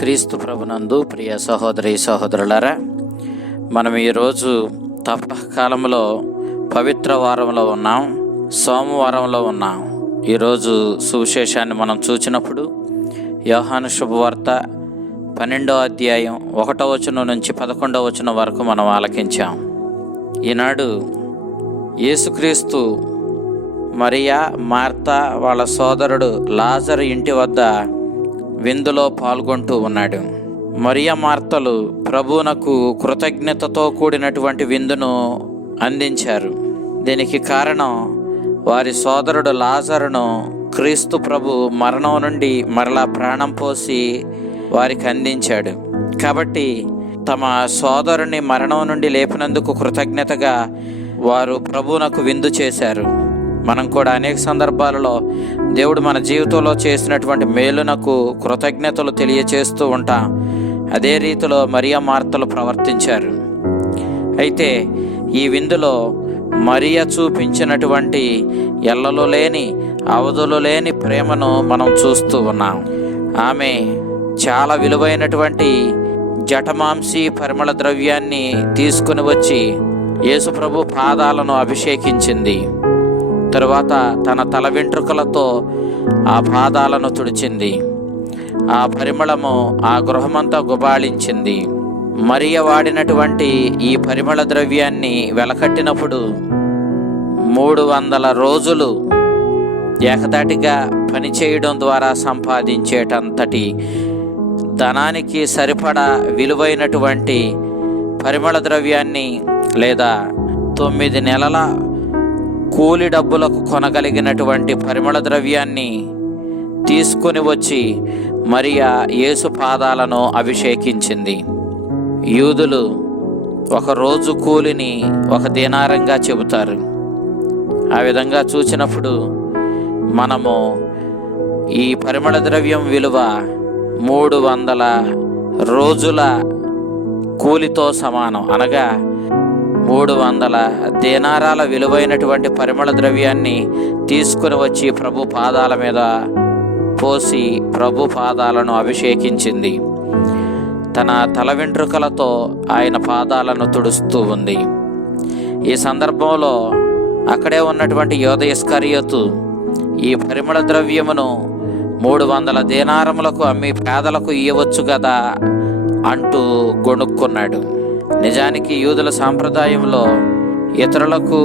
క్రీస్తు ప్రభునందు ప్రియ సహోదరి సహోదరులారా, మనం ఈరోజు తపకాలంలో పవిత్ర వారంలో ఉన్నాం, సోమవారంలో ఉన్నాం. ఈరోజు సువిశేషాన్ని మనం చూచినప్పుడు యోహాను శుభవార్త 12వ అధ్యాయం 1వ వచనం నుంచి 11వ వచనం వరకు మనం ఆలకించాం. ఈనాడు యేసుక్రీస్తు మరియా, మార్తా వాళ్ళ సోదరుడు లాజరు ఇంటి వద్ద విందులో పాల్గొంటూ ఉన్నాడు. మరియా, మార్తలు ప్రభువునకు కృతజ్ఞతతో కూడినటువంటి విందును అందించారు. దీనికి కారణం వారి సోదరుడు లాజరును క్రీస్తు ప్రభు మరణం నుండి మరలా ప్రాణం పోసి వారికి అందించాడు. కాబట్టి తమ సోదరుని మరణం నుండి లేపినందుకు కృతజ్ఞతగా వారు ప్రభువునకు విందు చేశారు. మనం కూడా అనేక సందర్భాలలో దేవుడు మన జీవితంలో చేసినటువంటి మేలునకు కృతజ్ఞతలు తెలియచేస్తూ ఉంటాం. అదే రీతిలో మరియా, మార్తలు ప్రవర్తించారు. అయితే ఈ విందులో మరియా చూపించినటువంటి ఎల్లలు లేని, అవధులు లేని ప్రేమను మనం చూస్తూ ఉన్నాం. ఆమె చాలా విలువైనటువంటి జటమాంసి పరిమళ ద్రవ్యాన్ని తీసుకుని వచ్చి యేసుప్రభు పాదాలను అభిషేకించింది. తరువాత తన తల వెంట్రుకలతో ఆ పాదాలను తుడిచింది. ఆ పరిమళము ఆ గృహమంతా గుబాళించింది. మరియ వాడినటువంటి ఈ పరిమళ ద్రవ్యాన్ని వెలకట్టినప్పుడు 300 రోజులు ఏకదాటిగా పనిచేయడం ద్వారా సంపాదించేటంతటి ధనానికి సరిపడా విలువైనటువంటి పరిమళ ద్రవ్యాన్ని, లేదా 9 నెలల కూలి డబ్బులకు కొనగలిగినటువంటి పరిమళ ద్రవ్యాన్ని తీసుకుని వచ్చి మరియా యేసు పాదాలను అభిషేకించింది. యూదులు ఒక రోజు కూలిని 1 దీనారంగా చెబుతారు. ఆ విధంగా చూసినప్పుడు మనము ఈ పరిమళ ద్రవ్యం విలువ 300 రోజుల కూలితో సమానం. అనగా 300 దీనారాల విలువైనటువంటి పరిమళ ద్రవ్యాన్ని తీసుకుని వచ్చి ప్రభు పాదాల మీద పోసి ప్రభు పాదాలను అభిషేకించింది. తన తల వెంట్రుకలతో ఆయన పాదాలను తుడుస్తూ ఉంది. ఈ సందర్భంలో అక్కడే ఉన్నటువంటి యోధ ఇస్కరియోతు ఈ పరిమళ ద్రవ్యమును 300 దీనారములకు అమ్మి పేదలకు ఇయ్యవచ్చు కదా అంటూ గొణుక్కున్నాడు. నిజానికి యూదుల సాంప్రదాయంలో ఇతరులకు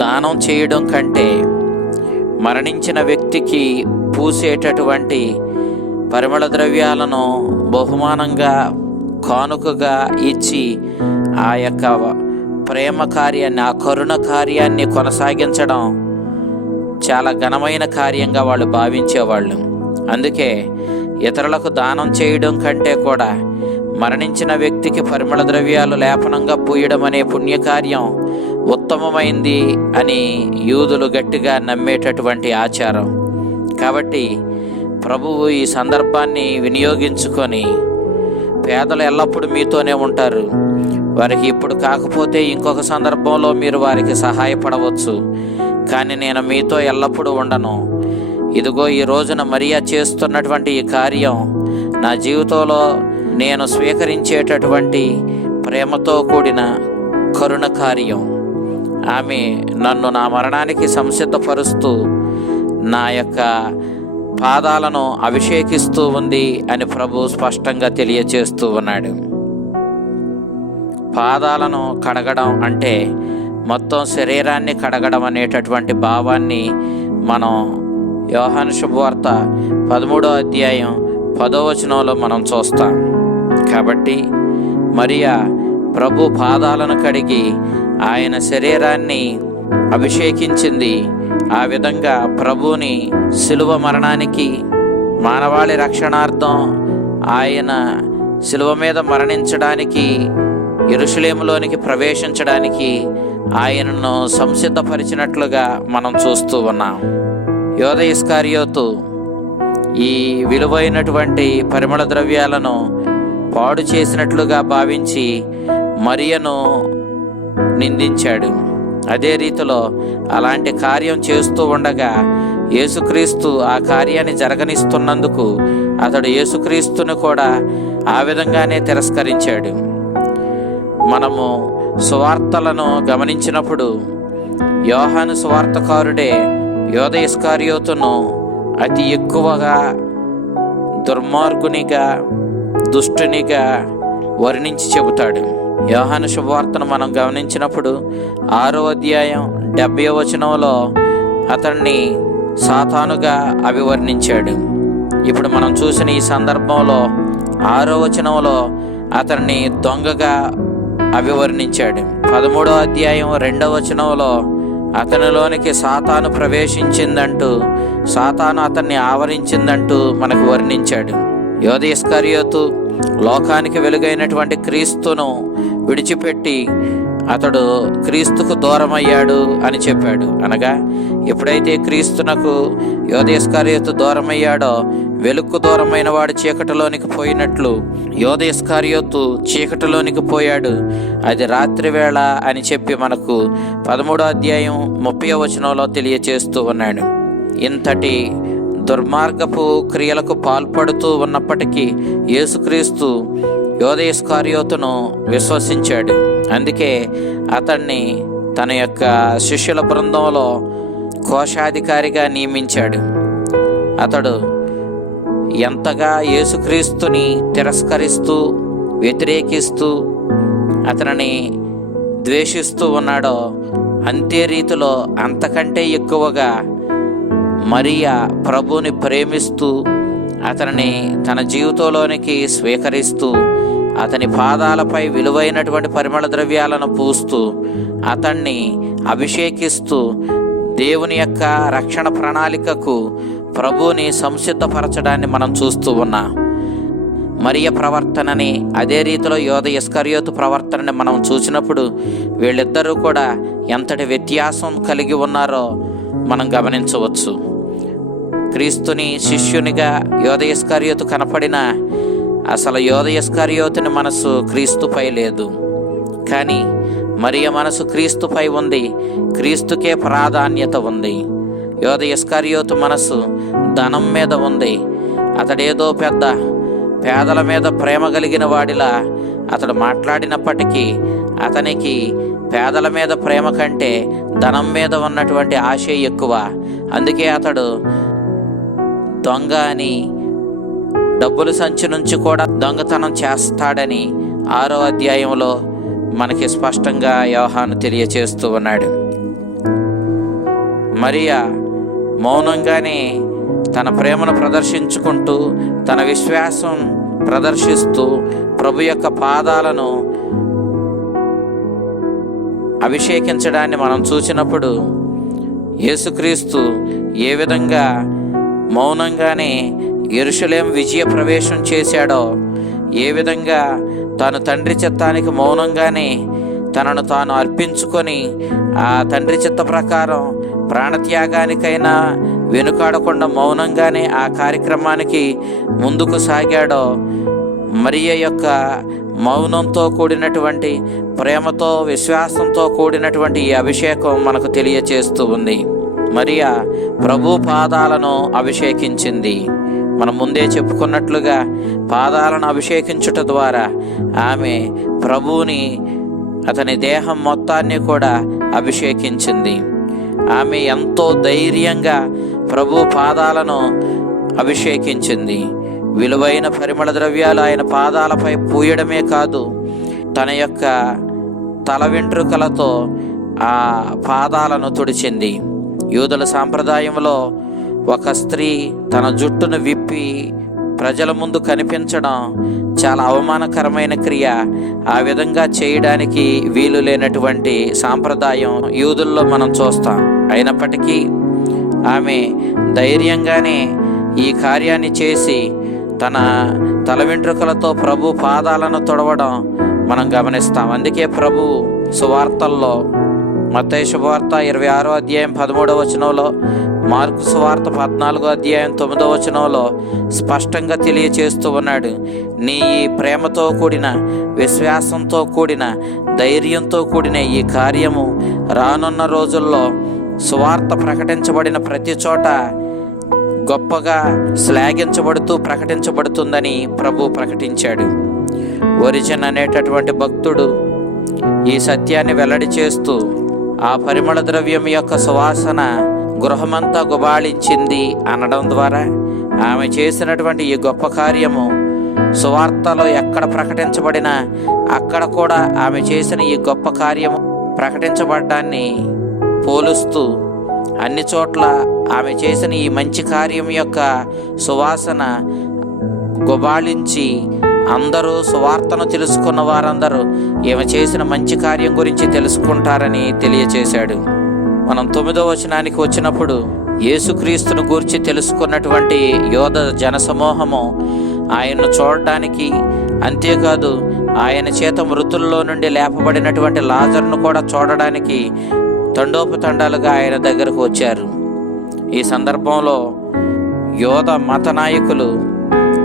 దానం చేయడం కంటే మరణించిన వ్యక్తికి పూసేటటువంటి పరిమళ ద్రవ్యాలను బహుమానంగా, కానుకగా ఇచ్చి ఆ యొక్క ప్రేమ కార్యాన్ని, ఆ కరుణ కార్యాన్ని కొనసాగించడం చాలా ఘనమైన కార్యంగా వాళ్ళు భావించేవాళ్ళు. అందుకే ఇతరులకు దానం చేయడం కంటే కూడా మరణించిన వ్యక్తికి పరిమళ ద్రవ్యాలు లేపనంగా పూయడం అనే పుణ్యకార్యం ఉత్తమమైంది అని యూదులు గట్టిగా నమ్మేటటువంటి ఆచారం. కాబట్టి ప్రభువు ఈ సందర్భాన్ని వినియోగించుకొని, పేదలు ఎల్లప్పుడూ మీతోనే ఉంటారు, వారికి ఇప్పుడు కాకపోతే ఇంకొక సందర్భంలో మీరు వారికి సహాయపడవచ్చు, కానీ నేను మీతో ఎల్లప్పుడూ ఉండను. ఇదిగో ఈ రోజున మరియా చేస్తున్నటువంటి ఈ కార్యం నా జీవితంలో నేను స్వీకరించేటటువంటి ప్రేమతో కూడిన కరుణ కార్యం. ఆమె నన్ను నా మరణానికి సంసిద్ధపరుస్తూ నా యొక్క పాదాలను అభిషేకిస్తూ ఉంది అని ప్రభు స్పష్టంగా తెలియచేస్తూ ఉన్నాడు. పాదాలను కడగడం అంటే మొత్తం శరీరాన్ని కడగడం అనేటటువంటి భావాన్ని మనం యోహాను శుభవార్త 13వ అధ్యాయం 10వ వచనంలో మనం చూస్తాం. కాబట్టి మరియా ప్రభు పాదాలను కడిగి ఆయన శరీరాన్ని అభిషేకించింది. ఆ విధంగా ప్రభువుని శిలువ మరణానికి, మానవాళి రక్షణార్థం ఆయన శిలువ మీద మరణించడానికి, యెరూషలేములోనికి ప్రవేశించడానికి ఆయనను సంసిద్ధపరిచినట్లుగా మనం చూస్తూ ఉన్నాం. యోధ ఇస్కరియోతు ఈ విలువైనటువంటి పరిమళ ద్రవ్యాలను పాడు చేసినట్లుగా భావించి మరియను నిందించాడు. అదే రీతిలో అలాంటి కార్యం చేస్తూ ఉండగా యేసుక్రీస్తు ఆ కార్యాన్ని జరగనిస్తున్నందుకు అతడు యేసుక్రీస్తుని కూడా ఆ విధంగానే తిరస్కరించాడు. మనము సువార్తలను గమనించినప్పుడు యోహాను సువార్తకారుడే యూదా ఇస్కరియోతును అతి ఎక్కువగా దుర్మార్గునిగా, దుష్టునిగా వర్ణించి చెబుతాడు. యోహాను శుభవార్తను మనం గమనించినప్పుడు 6వ అధ్యాయం 70వ వచనంలో అతన్ని సాతానుగా అభివర్ణించాడు. ఇప్పుడు మనం చూసిన ఈ సందర్భంలో 6వ వచనంలో అతన్ని దొంగగా అభివర్ణించాడు. 13వ అధ్యాయం 2వ వచనంలో అతనిలోనికి సాతాను ప్రవేశించిందంటూ, సాతాను అతన్ని ఆవరించిందంటూ మనకు వర్ణించాడు. యూదా ఇస్కరియోతు లోకానికి వెలుగైనటువంటి క్రీస్తును విడిచిపెట్టి అతడు క్రీస్తుకు దూరమయ్యాడు అని చెప్పాడు. అనగా ఎప్పుడైతే క్రీస్తునకు యూదా ఇస్కరియోతు దూరమయ్యాడో వెలుగుకు దూరమైన వాడు చీకటిలోనికి పోయినట్లు యూదా ఇస్కరియోతు చీకటిలోనికి పోయాడు, అది రాత్రి వేళ అని చెప్పి మనకు 13వ అధ్యాయం 30వ వచనంలో తెలియచేస్తూ ఉన్నాడు. ఇంతటి దుర్మార్గపు క్రియలకు పాల్పడుతూ ఉన్నప్పటికీ యేసుక్రీస్తు యూదా ఇస్కరియోతును విశ్వసించాడు. అందుకే అతన్ని తన యొక్క శిష్యుల బృందంలో కోశాధికారిగా నియమించాడు. అతడు ఎంతగా యేసుక్రీస్తుని తిరస్కరిస్తూ, వ్యతిరేకిస్తూ, అతనిని ద్వేషిస్తూ ఉన్నాడో అంతే రీతిలో అంతకంటే ఎక్కువగా మరియా ప్రభువుని ప్రేమిస్తూ అతనిని తన జీవితంలోనికి స్వీకరిస్తూ అతని పాదాలపై విలువైనటువంటి పరిమళ ద్రవ్యాలను పూస్తూ అతన్ని అభిషేకిస్తూ దేవుని యొక్క రక్షణ ప్రణాళికకు ప్రభువుని సంసిద్ధపరచడాన్ని మనం చూస్తూ ఉన్నాం. మరియ ప్రవర్తనని, అదే రీతిలో యూదా ఇస్కరియోతు ప్రవర్తనని మనం చూసినప్పుడు వీళ్ళిద్దరూ కూడా ఎంతటి వ్యత్యాసం కలిగి ఉన్నారో మనం గమనించవచ్చు. క్రీస్తుని శిష్యునిగా యూదా ఇస్కరియోతు కనపడినా అసలు యూదా ఇస్కరియోతుని మనసు క్రీస్తుపై లేదు. కానీ మరియ మనసు క్రీస్తుపై ఉంది, క్రీస్తుకే ప్రాధాన్యత ఉంది. యూదా ఇస్కరియోతు మనసు ధనం మీద ఉంది. అతడేదో పెద్ద పేదల మీద ప్రేమ కలిగిన వాడిలా అతడు మాట్లాడినప్పటికీ అతనికి పేదల మీద ప్రేమ కంటే ధనం మీద ఉన్నటువంటి ఆశ ఎక్కువ. అందుకే అతడు దొంగ అని, డబ్బుల సంచి నుంచి కూడా దొంగతనం చేస్తాడని 6వ అధ్యాయంలో మనకి స్పష్టంగా యోహాను తెలియచేస్తూ ఉన్నాడు. మరియా మౌనంగానే తన ప్రేమను ప్రదర్శించుకుంటూ, తన విశ్వాసం ప్రదర్శిస్తూ ప్రభు యొక్క పాదాలను అభిషేకించడాన్ని మనం చూసినప్పుడు యేసుక్రీస్తు ఏ విధంగా మౌనంగానే యెరూషలేము విజయ ప్రవేశం చేశాడో, ఏ విధంగా తాను తండ్రి చిత్తానికి మౌనంగానే తనను తాను అర్పించుకొని ఆ తండ్రి చిత్త ప్రకారం ప్రాణత్యాగానికైనా వెనుకాడకుండా మౌనంగానే ఆ కార్యక్రమానికి ముందుకు సాగాడో, మరియ యొక్క మౌనంతో కూడినటువంటి, ప్రేమతో, విశ్వాసంతో కూడినటువంటి ఈ అభిషేకం మనకు తెలియచేస్తూ ఉంది. మరియా ప్రభు పాదాలను అభిషేకించింది. మనం ముందే చెప్పుకున్నట్లుగా పాదాలను అభిషేకించుట ద్వారా ఆమె ప్రభువుని, అతని దేహం మొత్తాన్ని కూడా అభిషేకించింది. ఆమె ఎంతో ధైర్యంగా ప్రభు పాదాలను అభిషేకించింది. విలువైన పరిమళ ద్రవ్యాలు ఆయన పాదాలపై పూయడమే కాదు, తన యొక్క తల వెంట్రుకలతో ఆ పాదాలను తుడిచింది. యూదుల సాంప్రదాయంలో ఒక స్త్రీ తన జుట్టును విప్పి ప్రజల ముందు కనిపించడం చాలా అవమానకరమైన క్రియ. ఆ విధంగా చేయడానికి వీలు లేనటువంటి సాంప్రదాయం యూదుల్లో మనం చూస్తాం. అయినప్పటికీ ఆమె ధైర్యంగానే ఈ కార్యాన్ని చేసి తన తల వెంట్రుకలతో ప్రభు పాదాలను తొడవడం మనం గమనిస్తాం. అందుకే ప్రభు సువార్తల్లో మత్తయి శుభవార్త 26వ అధ్యాయం 13వ వచనంలో, మార్కు సువార్త 14వ అధ్యాయం 9వ వచనంలో స్పష్టంగా తెలియచేస్తూ ఉన్నాడు. నీ ఈ ప్రేమతో కూడిన, విశ్వాసంతో కూడిన, ధైర్యంతో కూడిన ఈ కార్యము రానున్న రోజుల్లో సువార్త ప్రకటించబడిన ప్రతి చోట గొప్పగా శ్లాఘించబడుతూ ప్రకటించబడుతుందని ప్రభు ప్రకటించాడు. ఒరిజిన్ అనేటటువంటి భక్తుడు ఈ సత్యాన్ని వెల్లడి చేస్తూ ఆ పరిమళ ద్రవ్యం యొక్క సువాసన గృహమంతా గుబాళించింది అనడం ద్వారా ఆమె చేసినటువంటి ఈ గొప్ప కార్యము సువార్తలో ఎక్కడ ప్రకటించబడినా అక్కడ కూడా ఆమె చేసిన ఈ గొప్ప కార్యము ప్రకటించబడ్డాన్ని పోలుస్తూ అన్ని చోట్ల ఆమె చేసిన ఈ మంచి కార్యం యొక్క సువాసన గుబాళించి అందరూ సువార్తను తెలుసుకున్న వారందరూ ఈమె చేసిన మంచి కార్యం గురించి తెలుసుకుంటారని తెలియచేశాడు. మనం 9వ వచనానికి వచ్చినప్పుడు యేసుక్రీస్తును గూర్చి తెలుసుకున్నటువంటి యోధ జనసమూహము ఆయన్ను చూడడానికి, అంతేకాదు ఆయన చేత మృతుల్లో నుండి లేపబడినటువంటి లాజరును కూడా చూడడానికి తండోపతండాలుగా ఆయన దగ్గరకు వచ్చారు. ఈ సందర్భంలో యోధ మత నాయకులు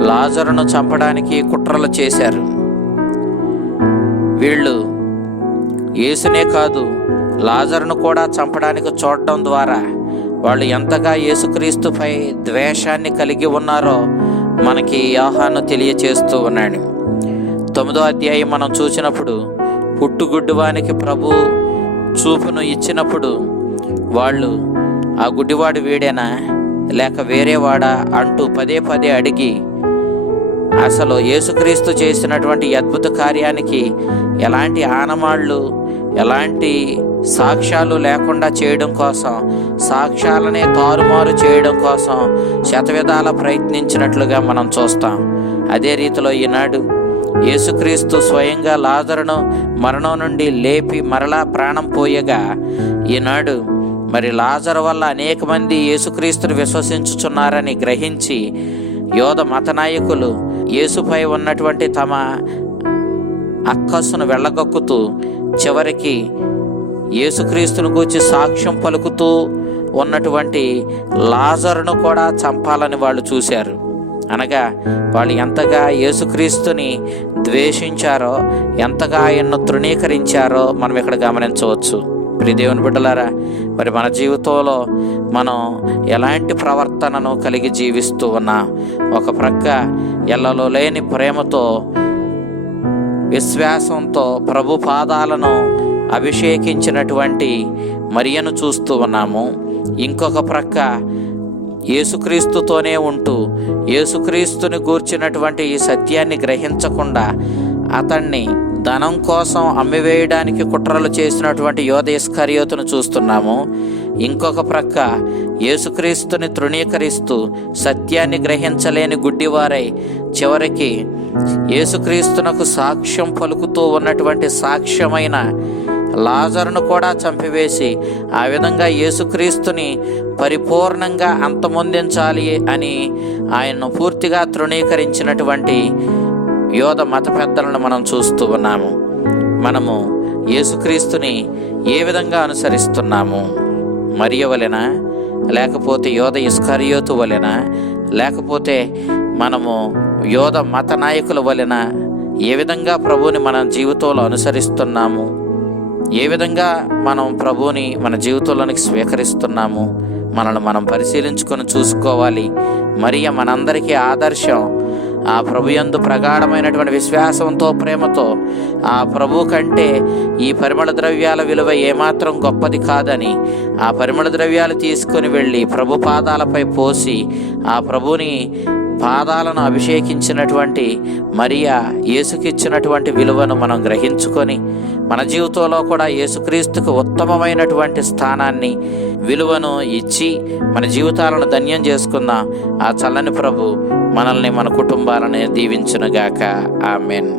లాజరును చంపడానికి కుట్రలు చేశారు. వీళ్ళు యేసునే కాదు లాజరును కూడా చంపడానికి చూడడం ద్వారా వాళ్ళు ఎంతగా యేసుక్రీస్తుపై ద్వేషాన్ని కలిగి ఉన్నారో మనకి యోహాను తెలియచేస్తూ ఉన్నాడు. 9వ అధ్యాయం మనం చూసినప్పుడు పుట్టుగుడ్డివానికి ప్రభు చూపును ఇచ్చినప్పుడు వాళ్ళు ఆ గుడ్డివాడు వీడేనా లేక వేరేవాడా అంటూ పదే పదే అడిగి అసలు యేసుక్రీస్తు చేసినటువంటి అద్భుత కార్యానికి ఎలాంటి ఆనమాళ్ళు, ఎలాంటి సాక్ష్యాలు లేకుండా చేయడం కోసం, సాక్ష్యాలనే తారుమారు చేయడం కోసం శతవిధాల ప్రయత్నించినట్లుగా మనం చూస్తాం. అదే రీతిలో ఈనాడు యేసుక్రీస్తు స్వయంగా లాజరును మరణం నుండి లేపి మరలా ప్రాణం పోయగా ఈనాడు మరి లాజరు వల్ల అనేక మంది యేసుక్రీస్తును విశ్వసించుచున్నారని గ్రహించి యోధ మత నాయకులు యేసుపై ఉన్నటువంటి తమ అక్కస్సును వెళ్ళగక్కుతూ చివరికి యేసుక్రీస్తును గూర్చి సాక్ష్యం పలుకుతూ ఉన్నటువంటి లాజరును కూడా చంపాలని వాళ్ళు చూశారు. అనగా వాళ్ళు ఎంతగా యేసుక్రీస్తుని ద్వేషించారో, ఎంతగా ఆయన్ను తృణీకరించారో మనం ఇక్కడ గమనించవచ్చు. ప్రియ దేవుని బిడ్డలారా, మరి మన జీవితంలో మనం ఎలాంటి ప్రవర్తనను కలిగి జీవిస్తూ ఉన్నాం? ఒక ప్రక్క ఎల్లలో లేని ప్రేమతో, విశ్వాసంతో ప్రభు పాదాలను అభిషేకించినటువంటి మరియను చూస్తూ ఉన్నాము. ఇంకొక ప్రక్క యేసుక్రీస్తుతోనే ఉంటూ యేసుక్రీస్తుని గూర్చినటువంటి ఈ సత్యాన్ని గ్రహించకుండా అతన్ని ధనం కోసం అమ్మివేయడానికి కుట్రలు చేసినటువంటి యోధ ఇస్కరియోతును చూస్తున్నాము. ఇంకొక ప్రక్క యేసుక్రీస్తుని తృణీకరిస్తూ సత్యాన్ని గ్రహించలేని గుడ్డివారై చివరికి యేసుక్రీస్తునకు సాక్ష్యం పలుకుతూ ఉన్నటువంటి సాక్ష్యమైన లాజరును కూడా చంపివేసి ఆ విధంగా యేసుక్రీస్తుని పరిపూర్ణంగా అంతమొందించాలి అని ఆయన్ను పూర్తిగా తృణీకరించినటువంటి యోధ మత పెద్దలను మనం చూస్తూ ఉన్నాము. మనము యేసుక్రీస్తుని ఏ విధంగా అనుసరిస్తున్నాము? మరియ వలెనా, లేకపోతే యోధ ఇస్కరియోతు వలెనా, లేకపోతే మనము యోధ మత నాయకుల వలెనా? ఏ విధంగా ప్రభువుని మన జీవితంలో అనుసరిస్తున్నాము? ఏ విధంగా మనం ప్రభువుని మన జీవితంలోనికి స్వీకరిస్తున్నాము? మనల్ని మనం పరిశీలించుకొని చూసుకోవాలి. మరియ మనందరికీ ఆదర్శం. ఆ ప్రభు యందు ప్రగాఢమైనటువంటి విశ్వాసంతో, ప్రేమతో ఆ ప్రభు కంటే ఈ పరిమళ ద్రవ్యాల విలువ ఏమాత్రం గొప్పది కాదని ఆ పరిమళ ద్రవ్యాలు తీసుకొని వెళ్ళి ప్రభు పాదాలపై పోసి ఆ ప్రభుని పాదాలను అభిషేకించినటువంటి మరియా యేసుకిచ్చినటువంటి విలువను మనం గ్రహించుకొని మన జీవితంలో కూడా యేసుక్రీస్తుకు ఉత్తమమైనటువంటి స్థానాన్ని, విలువను ఇచ్చి మన జీవితాలను ధన్యం చేసుకుందాం. ఆ చల్లని ప్రభు మనల్ని, మన కుటుంబాలను దీవించునుగాక. ఆమెన్.